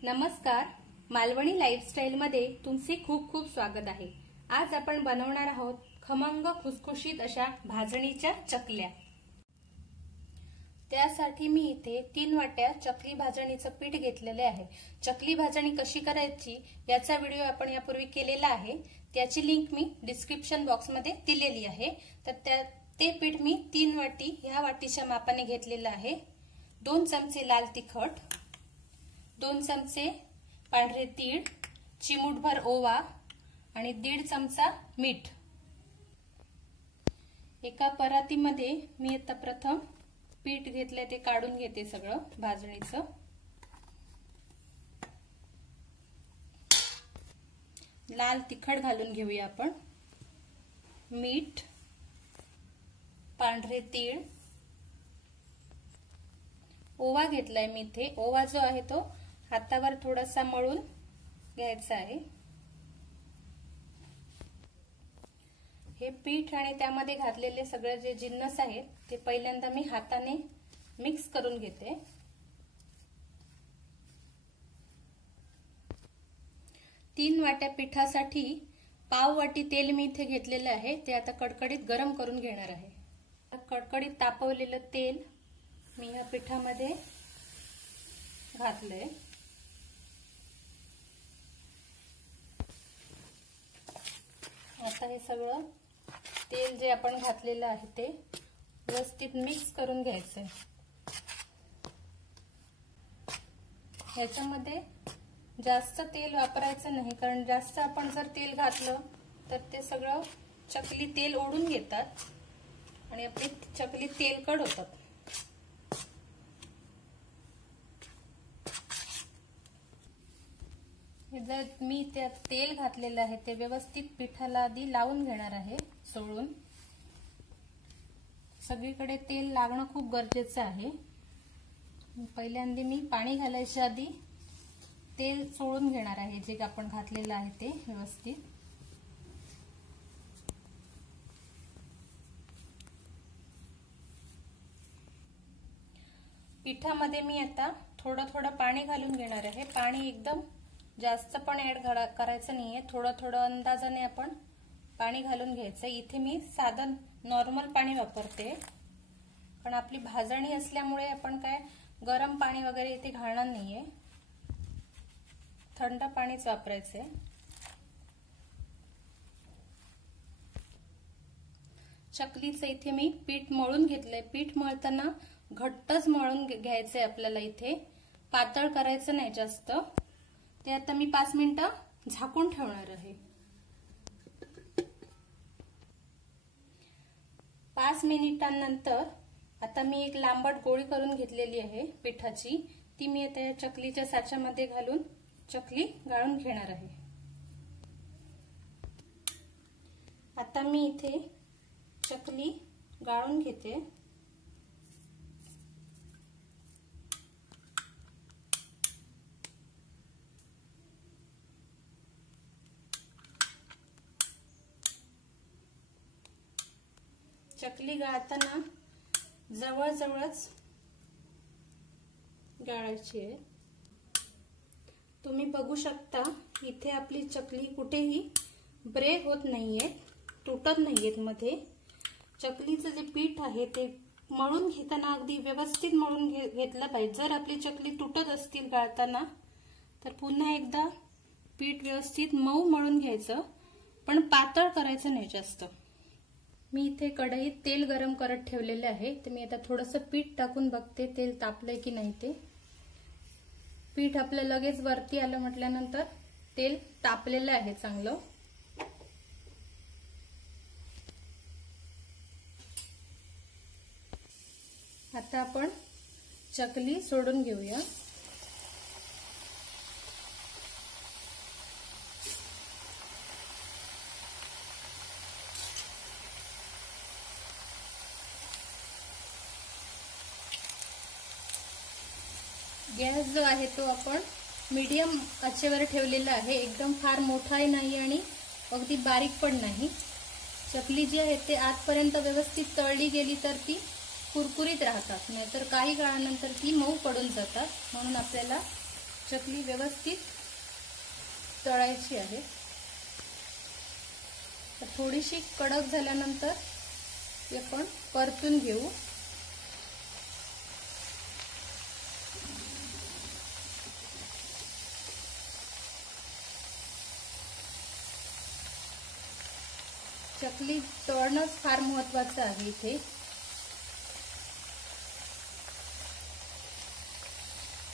नमस्कार, मालवणी लाईफस्टाईल मध्ये तुमचे खूप खूप स्वागत आहे। आज आपण बनवणार आहोत खमंग खुसखुशीत अशा भाजणीच्या चकल्या। त्यासाठी मी इथे 3 वाट्या चकली भाजणीचं पीठ घेतलेले आहे। चकली भाजणी कशी करायची याचा व्हिडिओ आपण यापूर्वी केलेला आहे, त्याची लिंक मी डिस्क्रिप्शन बॉक्स मध्ये दिलेली आहे। तर ते पीठ मी 3 वाटी ह्या वाटीच्या मापाने घेतलेलं आहे। 2 चमचे लाल तिखट, 2 चमचे पांढरे तीळ, चिमूटभर ओवा आणि 1.5 चमचा मीठ। एका परातीमध्ये मी आता प्रथम पीठ घेतले ते काढून घेते सगळं भाजणीचं। लाल तिखट घालून घेऊया आपण, मीठ, पांढरे तीळ, ओवा घेतलाय मी इथे। ओवा जो आहे तो हातावर थोडासा मळून घ्यायचा आहे। हे पीठ आणि त्यामध्ये घातलेले सगळे जे जिन्नस आहेत ते पहिल्यांदा मी हाताने मिक्स करून घेते। तीन वाट्या पिठासाठी पाव वाटी तेल मी इथे घेतलेले आहे, ते आता कडकडीत गरम करून घेणार आहे। कडकडीत तापवलेलं तेल मी या पिठामध्ये घातलंय। आता हे सगळं तेल जे आपण घातलेलं आहे ते व्यवस्थित मिक्स करून घ्यायचंय। याच्यामध्ये जास्त तेल वापरायचं नाही, कारण जास्त आपण जर तेल घातलं तर ते सगळं चकली तेल ओढून घेतात आणि आपली चकली तेलकट होतात। जर मी त्यात तेल घातलेलं आहे ते व्यवस्थित पिठाला आधी लावून घेणार आहे, सोडून। सगळीकडे तेल लागणं खूप गरजेचं आहे। पहिल्यांदा मी पाणी घालायच्या आधी तेल सोडून घेणार आहे, जे आपण घातलेलं आहे ते व्यवस्थित। पिठामध्ये मी आता थोडं थोडं पाणी घालून घेणार आहे। पाणी एकदम जास्त पण ऍड करायचं नाहीये, थोडं थोडं अंदाजाने आपण पाणी घालून घ्यायचं। इथे मी साधं नॉर्मल पाणी वापरते, कारण आपली भाजणी असल्यामुळे आपण काय गरम पाणी वगैरे इथे घालणार नाहीये, थंड पाणीच वापरायचंय। चकलीचं इथे मी पीठ मळून घेतलंय। पीठ मळताना घट्टच मळून घ्यायचंय आपल्याला, इथे पातळ करायचं नाही जास्त। ते आता मी 5 मिनिटं झाकून ठेवणार आहे। 5 मिनिटांनंतर आता मी एक लांबट गोळी करून घेतलेली आहे पिठाची, ती मी आता या चकलीच्या साच्यामध्ये घालून चकली गाळून घेणार आहे। आता मी इथे चकली गाळून घेते। चकली गाळताना जवळजवळच गाळायची आहे। तुम्ही बघू शकता इथे आपली चकली कुठेही ब्रेक होत नाहीये, तुटत नाहीयेत मध्ये। चकलीचं जे पीठ आहे ते मळून घेताना अगदी व्यवस्थित मळून घेतलं पाहिजे। जर आपली चकली तुटत असतील गाळताना तर पुन्हा एकदा पीठ व्यवस्थित मऊ मळून घ्यायचं, पण पातळ करायचं नाही जास्त। मी इथे कढईत तेल गरम करत ठेवलेले आहे, तर मी आता थोडंसं पीठ टाकून बघते तेल तापलंय की नाही ते। पीठ आपलं लगेच वरती आलं म्हटल्यानंतर तेल तापलेलं आहे चांगलं। आता आपण चकली सोडून घेऊया। गॅस जो आहे तो आपण मीडियम आचेवर ठेवलेला आहे, एकदम फार मोठाही नाही आणि अगदी बारीक पण नाही। चकली जी आहे ते आतपर्यंत व्यवस्थित तळली गेली तर ती कुरकुरीत राहतात, नाहीतर काही काळानंतर ती मऊ पडून जातात। म्हणून आपल्याला चकली व्यवस्थित तळायची आहे। तर थोडीशी कडक झाल्यानंतर आपण परतून घेऊ। चकली तळणंच फार महत्त्वाचं आहे इथे।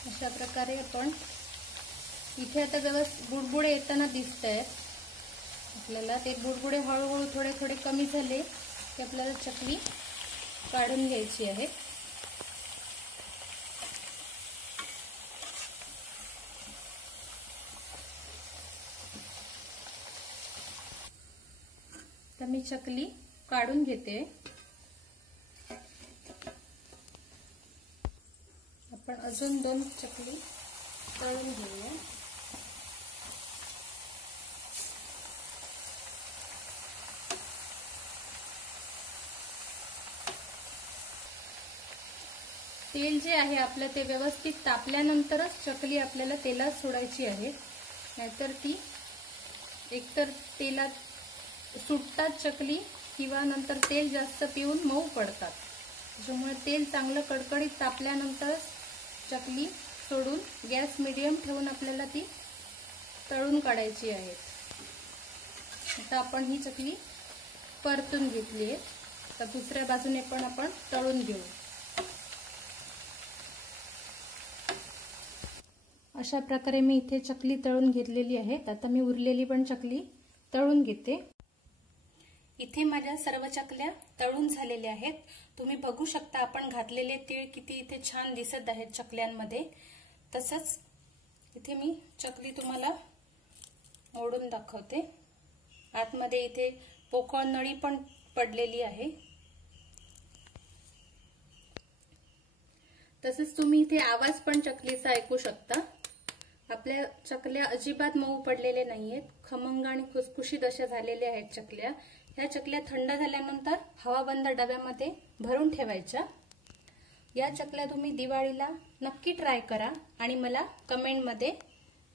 अशा प्रकारे आपण इथे आता व्यवस्थित बुडबुडे येताना दिसत आहेत आपल्याला। ते बुडबुडे हळूहळू थोडे थोडे कमी झाले की आपल्याला चकली काढून घ्यायची आहे। तर मी चकली काढून घेते। आपण अजून 2 चकली तळून घेऊया। तेल जे आहे आपलं ते व्यवस्थित तापल्यानंतरच चकली आपल्याला तेलात सोडायची आहे, नाहीतर ती एकतर तेलात सुटतात चकली किंवा नंतर तेल जास्त पिऊन मऊ पडतात। त्यामुळे तेल चांगलं कडकडीत तापल्यानंतरच चकली सोडून गॅस मीडियम ठेवून आपल्याला ती तळून काढायची आहे। आता आपण ही चकली परतून घेतली आहे, तर दुसऱ्या बाजूने पण आपण तळून घेऊ। अशा प्रकारे मी इथे चकली तळून घेतलेली आहे। आता मी उरलेली पण चकली तळून घेते। इथे माझ्या सर्व चकल्या तळून झालेल्या आहेत। तुम्ही बघू शकता आपण घातलेले तीळ किती इथे छान दिसत आहेत चकल्यांमध्ये। तसंच इथे मी चकली तुम्हाला ओढून दाखवते। आतमध्ये इथे पोकळ नळी पण पडलेली आहे। तसंच तुम्ही इथे आवाज पण चकलीचा ऐकू शकता। आपल्या चकल्या अजिबात मऊ पडलेले नाहीयेत, खमंग आणि खुसखुशीत अशा झालेल्या आहेत चकल्या। ह्या चकल्या थंड झाल्यानंतर हवाबंद डब्यामध्ये भरून ठेवायच्या। या चकल्या तुम्ही दिवाळीला नक्की ट्राय करा आणि मला कमेंटमध्ये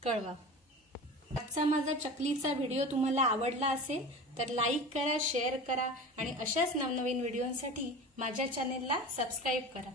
कळवा। आजचा माझा चकलीचा व्हिडिओ तुम्हाला आवडला असेल तर लाईक करा, शेअर करा आणि अशाच नवनवीन व्हिडिओंसाठी माझ्या चॅनेलला सबस्क्राईब करा।